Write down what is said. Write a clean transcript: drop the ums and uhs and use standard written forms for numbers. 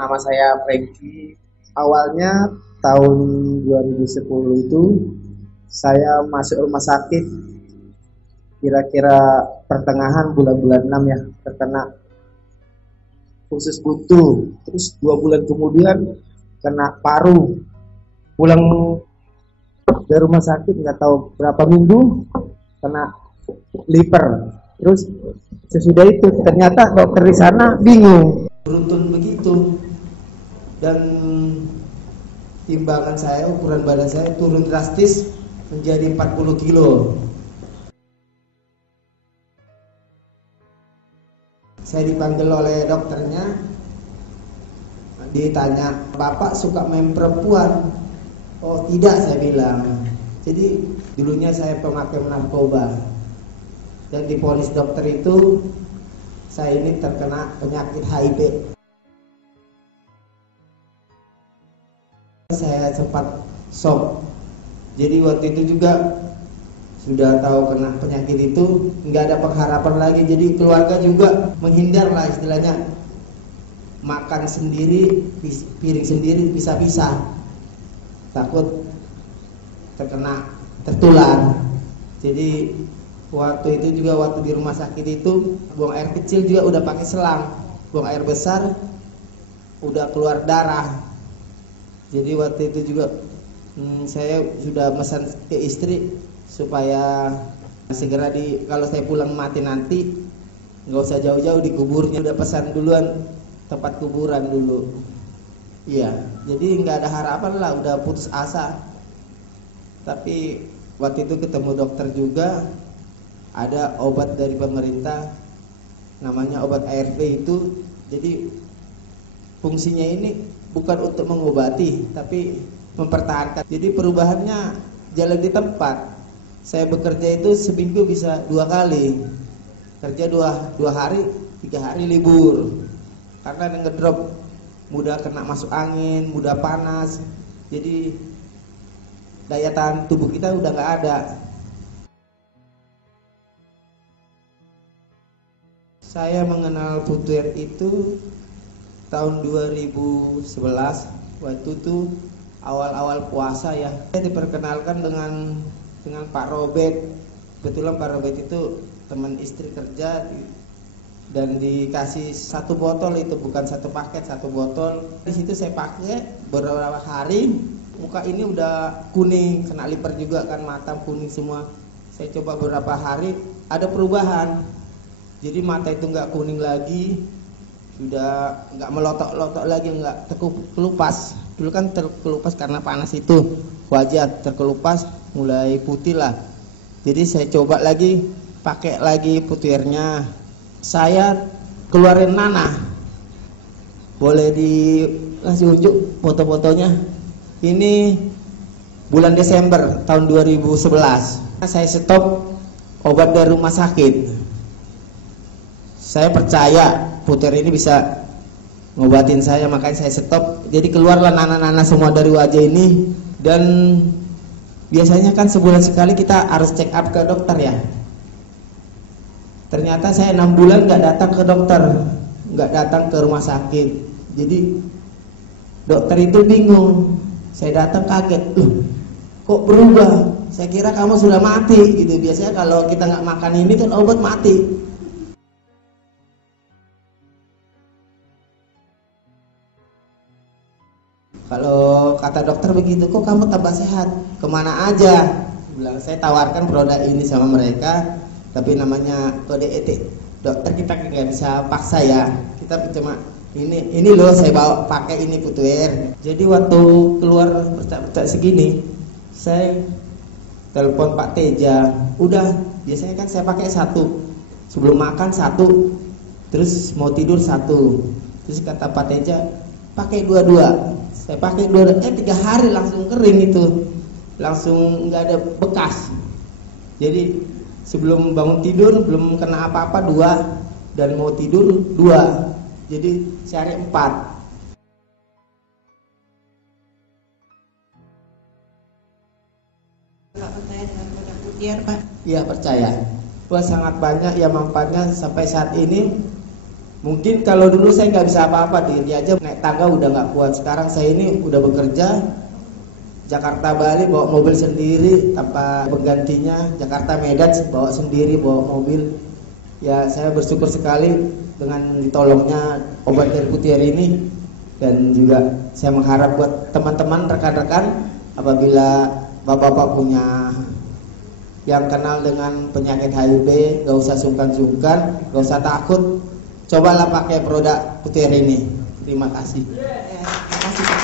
Nama saya Franky. Awalnya tahun 2010 itu saya masuk rumah sakit kira-kira pertengahan bulan-bulan 6 ya, terkena usus buntu. Terus 2 bulan kemudian kena paru. Pulang dari rumah sakit nggak tahu berapa minggu kena liver. Terus sesudah itu ternyata dokter di sana bingung. Beruntun begitu, dan timbangan saya, ukuran badan saya turun drastis menjadi 40 kilo. Saya dipanggil oleh dokternya, ditanya, "Bapak suka main perempuan?" "Oh tidak," saya bilang. Jadi dulunya saya pemakai narkoba, dan divonis dokter itu saya ini terkena penyakit HIV. Saya sempat shock. Jadi waktu itu juga sudah tahu kena penyakit itu, nggak ada pengharapan lagi. Jadi keluarga juga menghindar lah istilahnya, makan sendiri, piring sendiri, pisah-pisah, takut tertular. Jadi waktu itu juga, waktu di rumah sakit itu, buang air kecil juga udah pakai selang, buang air besar udah keluar darah. Jadi waktu itu juga saya sudah pesan ke istri supaya segera kalau saya pulang mati nanti nggak usah jauh-jauh dikuburnya, udah pesan duluan tempat kuburan dulu. Iya, jadi nggak ada harapan lah, udah putus asa. Tapi waktu itu ketemu dokter juga, ada obat dari pemerintah namanya obat ARV itu. Jadi fungsinya ini bukan untuk mengobati tapi mempertahankan. Jadi perubahannya jalan di tempat. Saya bekerja itu seminggu bisa 2 kali kerja, dua hari, 3 hari libur, karena ngedrop, mudah kena masuk angin, mudah panas. Jadi daya tahan tubuh kita udah nggak ada. Saya mengenal Putuer itu tahun 2011, waktu itu awal-awal puasa ya. Saya diperkenalkan dengan Pak Robert. Kebetulan Pak Robert itu teman istri kerja, dan dikasih 1 botol, itu bukan 1 paket, 1 botol. Di situ saya pakai beberapa hari, muka ini udah kuning, kena liver juga kan, mata kuning semua. Saya coba beberapa hari, ada perubahan. Jadi mata itu nggak kuning lagi, sudah nggak melotok-lotok lagi, nggak terkelupas. Dulu kan terkelupas karena panas itu, wajah terkelupas, mulai putih lah. Jadi saya coba lagi, pakai lagi Putuernya. Saya keluarin nanah. Boleh dikasih unjuk foto-fotonya. Ini bulan Desember tahun 2011. Saya stop obat dari rumah sakit. Saya percaya Putuer ini bisa ngobatin saya, makanya saya stop. Jadi keluarlah nanah-nanah semua dari wajah ini. Dan biasanya kan sebulan sekali kita harus check up ke dokter ya. Ternyata saya 6 bulan nggak datang ke dokter, nggak datang ke rumah sakit. Jadi dokter itu bingung. Saya datang kaget, kok berubah? Saya kira kamu sudah mati gitu. Biasanya kalau kita nggak makan ini kan obat mati. Kalau kata dokter begitu, kok kamu tambah sehat, kemana aja? Bilang, saya tawarkan produk ini sama mereka, tapi namanya kode etik dokter, kita nggak bisa paksa ya. Kita cuma ini loh, saya bawa pakai ini Putuer. Jadi waktu keluar bercak-bercak segini, saya telepon Pak Teja. Udah, biasanya kan saya pakai 1 sebelum makan, 1 terus mau tidur 1. Terus kata Pak Teja, pakai 2-2. Saya pakai 2, 3 hari langsung kering itu, langsung nggak ada bekas. Jadi sebelum bangun tidur belum kena apa-apa 2, dan mau tidur 2, jadi sehari 4. Pak, percaya dengan produk Putuer, Pak? Iya percaya. Wah, sangat banyak ya manfaatnya. Sampai saat ini Mungkin kalau dulu saya nggak bisa apa-apa, diri aja naik tangga udah nggak kuat. Sekarang saya ini udah bekerja Jakarta Bali bawa mobil sendiri tanpa penggantinya, Jakarta Medan bawa sendiri bawa mobil. Ya saya bersyukur sekali dengan ditolongnya obat air putih hari ini. Dan juga saya mengharap buat teman-teman rekan-rekan, apabila bapak-bapak punya yang kenal dengan penyakit HIV, gak usah sungkan-sungkan, gak usah takut, cobalah pakai produk putih ini. Terima kasih. Terima kasih.